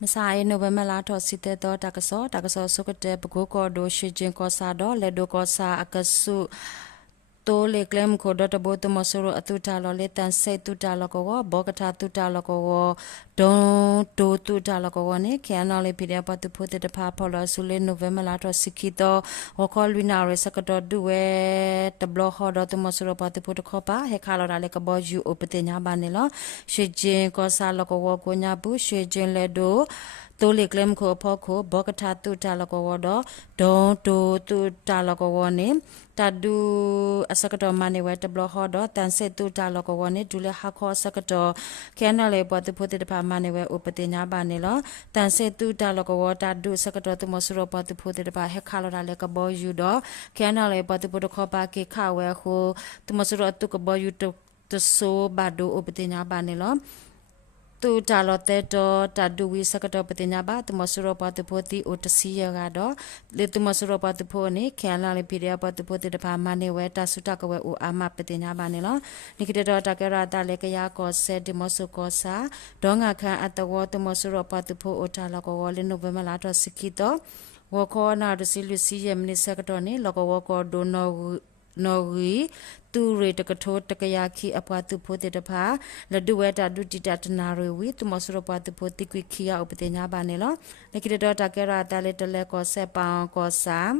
Masai November lato site do takaso sukate buko do shijin kosa do ledo kosa akasu to le claim ko do bo to mosoro atuta lo le tan se tuta lo ko bokata tuta lo ko don to tuta lo ko ne kana le pide pa tu phote de pa polo sule November lato sikito ho ko lina re sakato duwe te blo ho do to mosoro pa tu photo ko pa he kala le ka bo ju opete nya ba ne lo shijin kosa lo ko nya bu shijin le do to le claim ko pho ko bokata tuta lo ko do don to tuta lo ko ne tadu asakato mane we tablo hodo tan se tu ta loko woni dule hakho sakato kenale botu phote de pa mane we upate nya ba ne lo tan se tu ta loko wo tadu sakato tu mosuro botu phote de pa he khalo da le ka bo yu do kenale botu photo kho pa ke kha we ho tu mosuro tu ka bo yu to so ba do upate nya ba ne lo tu talote to tadu wi sakato patinya ba tu masuro pa tu poti utasiya ga do le tu masuro pa tu phone khyala le phidia pa tu poti de pha mane we ta suta ka we u ama patinya ba ne lo nikite do ta kera ta le kya ko se de mosu ko sa do nga khan atawo tu masuro pa tu pho utala ko le november la to sikito wo ko na de silu si ye mini sakato ne lo ko ko do no tu re ta katho ta kaya khi apwa tu pho te ta pha la du we ta du ti ta tna re wi tu mosro pa tu pho ti kwi khiya upate nya ba ne lo le ki ta ta kera ta le tele ko se pa ko sam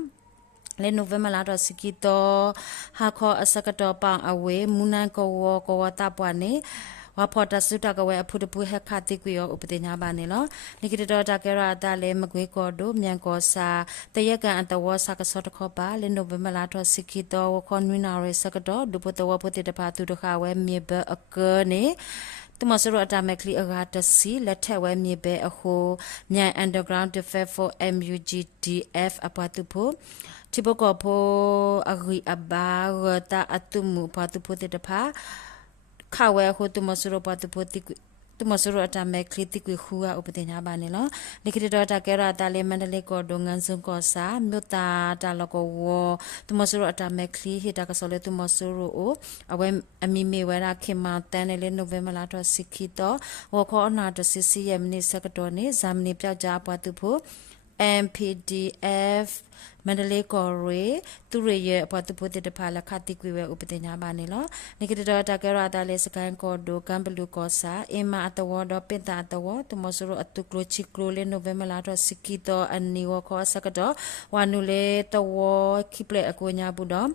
le november la to sikito ha kho asakato pa awe munan ko ta pwa ne wa phota suta ka we aphu de pu he kha ti kwi yo upate nya ba ne lo nikita do ta kera ta le magwe ko do myan ko sa tayakan atawo sa ka so ta kho pa le november la to sikito wo khon nwina re sakato du pu to wo pu ti ta pha tu do kha we mye ba ak ne တမစရအတာမက်လီအရာတစီလက်ထက်ဝဲမြေပဲအခုမြန် underground defect for MUGDF အပတ်သူဖို့ချိပကောဖိုအဂီအဘာရတာအတုမှုပတ်သူဖို့တဲ့ဖာခါဝဲအခုတမစရပတ်သူဖို့တိတမစရအတာမက်လီတိကွေခူအဥပဒေညာပါနေလောနိခိတတော်တာကဲရတာလေမန္တလေးကောဒုံငန်းစုံကောစာမြို့တာတာလကောဝတမစရအတာမက်လီဟိတာကဆောလေတမစရအိုအဝဲအမီမေဝရာခေမာတန်လေနိုဗ ెంబర్ လာတော့စိခိတော့ဝခောအနာတစစ်စီယမနိစကတော်နေဇမ်နိပြောက်ကြပွားသူဖို့ MPDF မန္တလေးကော်ရေသူရရဲ့အပတ်တဖို့တဲ့ဖာလခတိကွေဝဲဥပဒေညာပါနေလောနိကတတော်တကရတာလေစကန်ကောဒိုကမ်ဘလူကောစာအမအတဝဒပင်တာတဝတမစရအတုကလိုချီကလိုလေနိုဗ ెంబర్ လာတော့စိကိတော့အနီဝခောစကတော့ဝနုလေတဝခိပလေအကိုညာဘူးတော့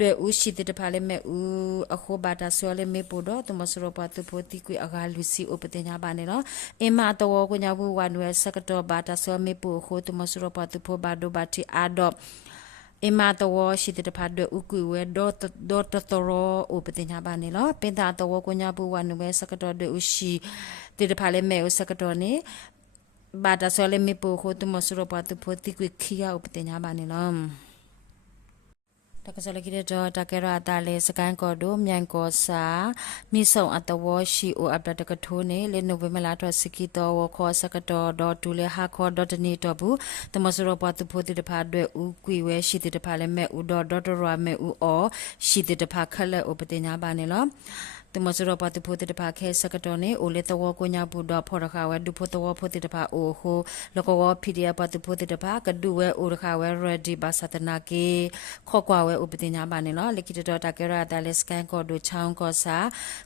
တွေဦးရှိတဲ့ဖာလေမဲ့ဦးအခုဘာတာဆွဲလေမေပို့တော့တမစရပတ်သူဖို့တိကွေအဂါလူစီဥပဒေညာပါနေလောအမအတဝကိုညာဘူးဝနုစကတော့ဘာတာဆွဲမေပို့ခိုတမစရပတ်သူဖို့ဘာဒိုဘာတီအာတော့အမတော်ရှိတဲ့ဖတ်တွေဥကွေဝဲဒေါ်တော်ဥပဒေညာပါနေလောပင်တာတော်ကိုညာဘူးဝနုပဲစကတော့တွေဥရှိတဲ့ဖာလေမဲဥစကတော့နေဘာတာဆွဲလေမေပို့ခိုတမစရပတ်သူဖို့တိကွေခီယာဥပဒေညာပါနေလောတကစလကိတဲ့တကရတာလေစကန်ကောဒိုမြန်ကောစာမိဆုံအတဝရှိအိုအပဒတကထိုးနေလေနိုဗ ెంబర్ လာတော့စကီတော်ဝခောစကတော်ဒေါ်တူလေဟာခောဒေါ်တနေတော့ဘူးတမစရပတ်သူဖို့တဲ့ဖာတွေဥကွေဝဲရှိတဲ့ဖာလေမဲ့ဥဒေါ်ရမဲဥအောရှိတဲ့ဖာခလက်ဥပဒေညာပါနေလောတမစရပတ်သူဖို့တဲ့ဖာခဲစကတော်နေအိုလေတဝကိုညာဘူးတော့ဖော်ရခါဝဲဒုဖို့တဝဖို့တဲ့ဖာအိုဟိုလကောဝပီဒီယာပတ်သူဖို့တဲ့ဖာကဒူဝဲအိုရခါဝဲ ready ဘာသတနာကေခောကွာဝဲဥပဒေညာပါနေလောလေကိတတော်တကရတာလေစကန်ကောဒိုချောင်းကောစာ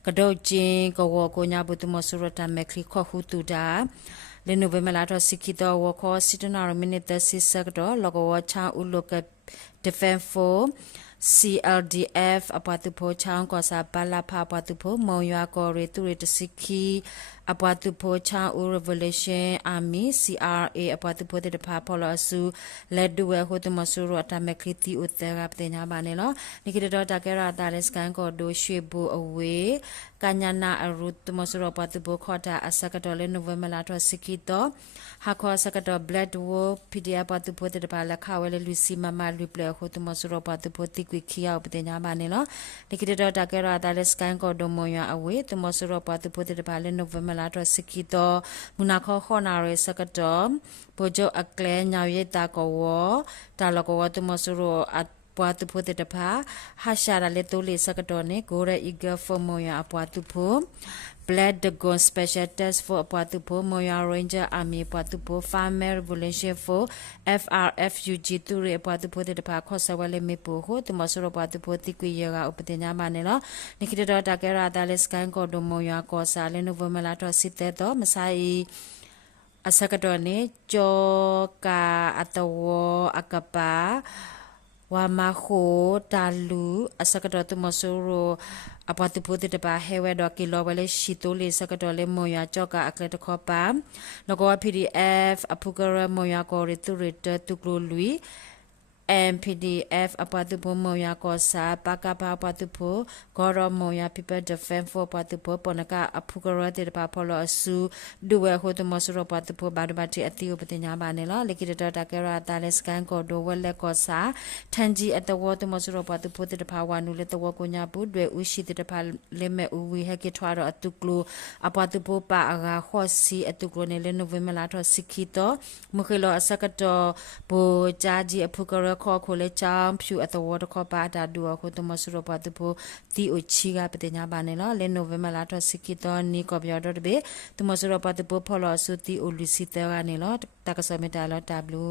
ကဒုတ်ချင်းကဝကိုညာဘူးတမစရတာမက်ခလီခောခုတူတာလေနိုဗ ెంబర్ လာတော့စိခိတော်ဝခောစစ်တနာမိနစ်စစ်စကတော့လကောဝချာဥလောက defense for CLDF အပတ်သူဖို့ချောင်းကောစာဘလာဖအပတ်သူဖို့မောင်ရွာကောရီသူရတစိခိအပတ်သူဖို့ချောင်း Revolution Army CRA အပတ်သူဖို့တဲ့ဖာဖော်လို့ဆူလက်ဒူဝဲဟိုတမဆူရအတမက်ခလီတီဥတေရပတဲ့ညာပါနေလို့နိကိတော်တကရတာလက်စကန်ကောဒိုရွှေဘူအဝေးကညာနာအရုတမဆူရပတ်သူဖို့ခေါ်တာအစကတော်လေနိုဗ ెంబర్ လာတော့စိခိတော့ဟာခေါ်စကတော် Blood War PDF ပတ်သူဖို့တဲ့ဖာလက်ခဝဲလေလူစီမမလူပလေဟိုတမဆူရပတ်သူဖို့တိကွေခီယာပတဲ့ညာပါနေလို့နိကိတော်တကရတာလက်စကန်ကောဒိုမွန်ရအဝေးတမဆူရပတ်သူဖို့တဲ့ဖာလေနိုဗ ెంబర్ လာတော့စိခိတော့မူနာခေါ်ခေါ်နာရဲစကတော်ဘိုဂျိုအကလဲညောင်ရတာကောတာလကောတမဆူရအပွားသူဖို့တဲ့ဖာဟာရှာရလေတိုးလေစကတော်နေကိုရဲအီဂါဖော်မောရအပွားသူဖို့ပ Black Dragon Special Task Force ပွားသူဖို့ Moya Ranger Army ပွားသူဖို့ Farmer Revolution for FRFUG သူရပွားသူဖို့တဲ့ပါခေါ်ဆဝဲလေးမေဖို့ဟိုတမဆရပွားသူဖို့တိကွေရကဥပဒေညာမနဲ့နော်နိခိတတော်တကရတာလက်စကန်ကိုဒို Moya ကောစာလဲနိုဗမလာတော့စစ်တဲ့တော့မဆိုင်အစကတော့နေကြောကာအတဝအကပါဝါမခိုတာလူအစကတော့တမဆရအပတ်ပုတ်တဲ့ပါဟဲဝဲတော့ကီလိုဝဲလေးရှိတိုးလေးစကတော့လေမော်ယာကြောကအကလက်တခေါ်ပါလောက PDF အဖုကရမော်ယာကိုရီတူရတတူကလိုလူ MPDF အပတ်ပုတ်မော်ယာကိုစာပကပါအပတ်ပုတ်ဂေါ်ရမော်ယာ People Defense for ပတ်ပုတ်ပနကအဖုကရတဲ့ပါဖော်လို့အဆူဒူဝဲဟိုတမဆရပတ်ပုတ်ဘာဒဘတီအတီဥပတင်ညာပါနေလို့လေကီတတကရတာလက်စကန်ကိုဒိုဝဲလက်ကိုစာထန်ကြီးအတဝတမဆရပတ်ပုတ်တဲ့ပါဝါနူလက်တဝကိုညာဘူးတွေဥရှိတဲ့ပါလေမဲဥဝီဟက်ကထွားတော့အတုကလိုအပတ်ပုတ်ပါအဂါခေါ်စီအတုကလိုနေလေနိုဝင်ဘာလာတော့စစ်ခီတော့မခလောအစကတော့ဘူဂျာဂျီအဖုကရခေါ်ခိုလေချမ်ဖြူအတဝတခေါ်ပါတာဒူအခုတမဆရပတ်ပုတ်တီအိုချီကပတင်ညာပါနေလို့လေနိုဝင်ဘာလာတော့စစ်ခီတော့နီကောပြောတော့ဘေတမဆရပတ်ပုတ်ဖော်လို့စုတီအိုလူစီတဲကနေလို့တကဆမတာလို့တဘလူ